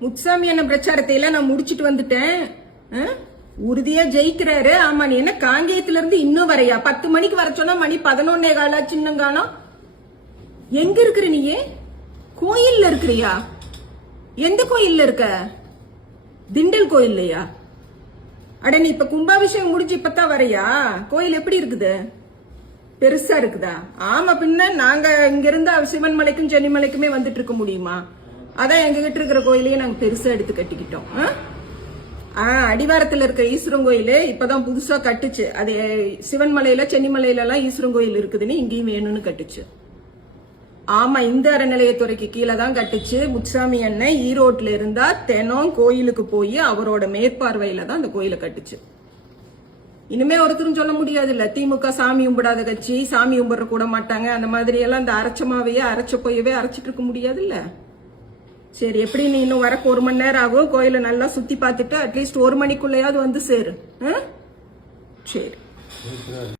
முத்துசாமி என்ன பிரச்சாரத்தை எல்லாம் நான் முடிச்சிட்டு வந்துட்டேன். உறுதியா ஜெயிக்கிறாரு. ஆமா, நீ என்ன காங்கேயத்துல இருந்து இன்னும் வரையா? 10 மணிக்கு வர சொன்னா மணி 11:15 சின்னங்கானோ. எங்க இருக்கிற நீயே? கோயில்ல இருக்கிறியா? எந்த கோயில்ல இருக்க? திண்டல் கோயில்லையா? அட, நீ இப்ப கும்பாபிஷேகம் முடிஞ்சு இப்பதான் வரையா? கோயில் எப்படி இருக்குது? பெருசா இருக்குதா? ஆமா, பின்ன நாங்க இங்க இருந்து சிவன் மலைக்கும் சென்னிமலைக்குமே வந்துட்டு இருக்க முடியுமா? அதான் எங்க கிட்ட இருக்கிற கோயிலையே நாங்க பெருசா எடுத்து கட்டிக்கிட்டோம். அடிவாரத்துல இருக்கிற ஈஸ்வரன் கோயிலு இப்பதான் புதுசா கட்டுச்சு. அது சிவன் மலையில சென்னிமலையில எல்லாம் ஈஸ்வரன் கோயில் இருக்குதுன்னு இங்கேயும் வேணும்னு கட்டுச்சு. ஆமா, இந்த அறநிலையத்துறைக்கு கீழே தான் கட்டுச்சு. முத்துசாமி அண்ணன் ஈரோட்ல இருந்தா தினம் கோயிலுக்கு போய் அவரோட மேற்பார்வையில தான் அந்த கோயிலை கட்டுச்சு. இனிமே ஒருத்தரும் சொல்ல முடியாது இல்ல, திமுக சாமி கும்பிடாத கட்சி, சாமி கும்பிட கூட மாட்டாங்க, அந்த மாதிரி எல்லாம் இந்த அரைச்சமாவையே அரைச்ச போயவே அரைச்சிட்டு இருக்க முடியாது இல்ல. சரி, எப்படி நீ இன்னும் வரக்கு 1 மணி நேரம் ஆகும். கோயிலை நல்லா சுத்தி பார்த்துட்டு அட்லீஸ்ட் 1 மணிக்குள்ளேயாவது வந்து சேரு. சரி.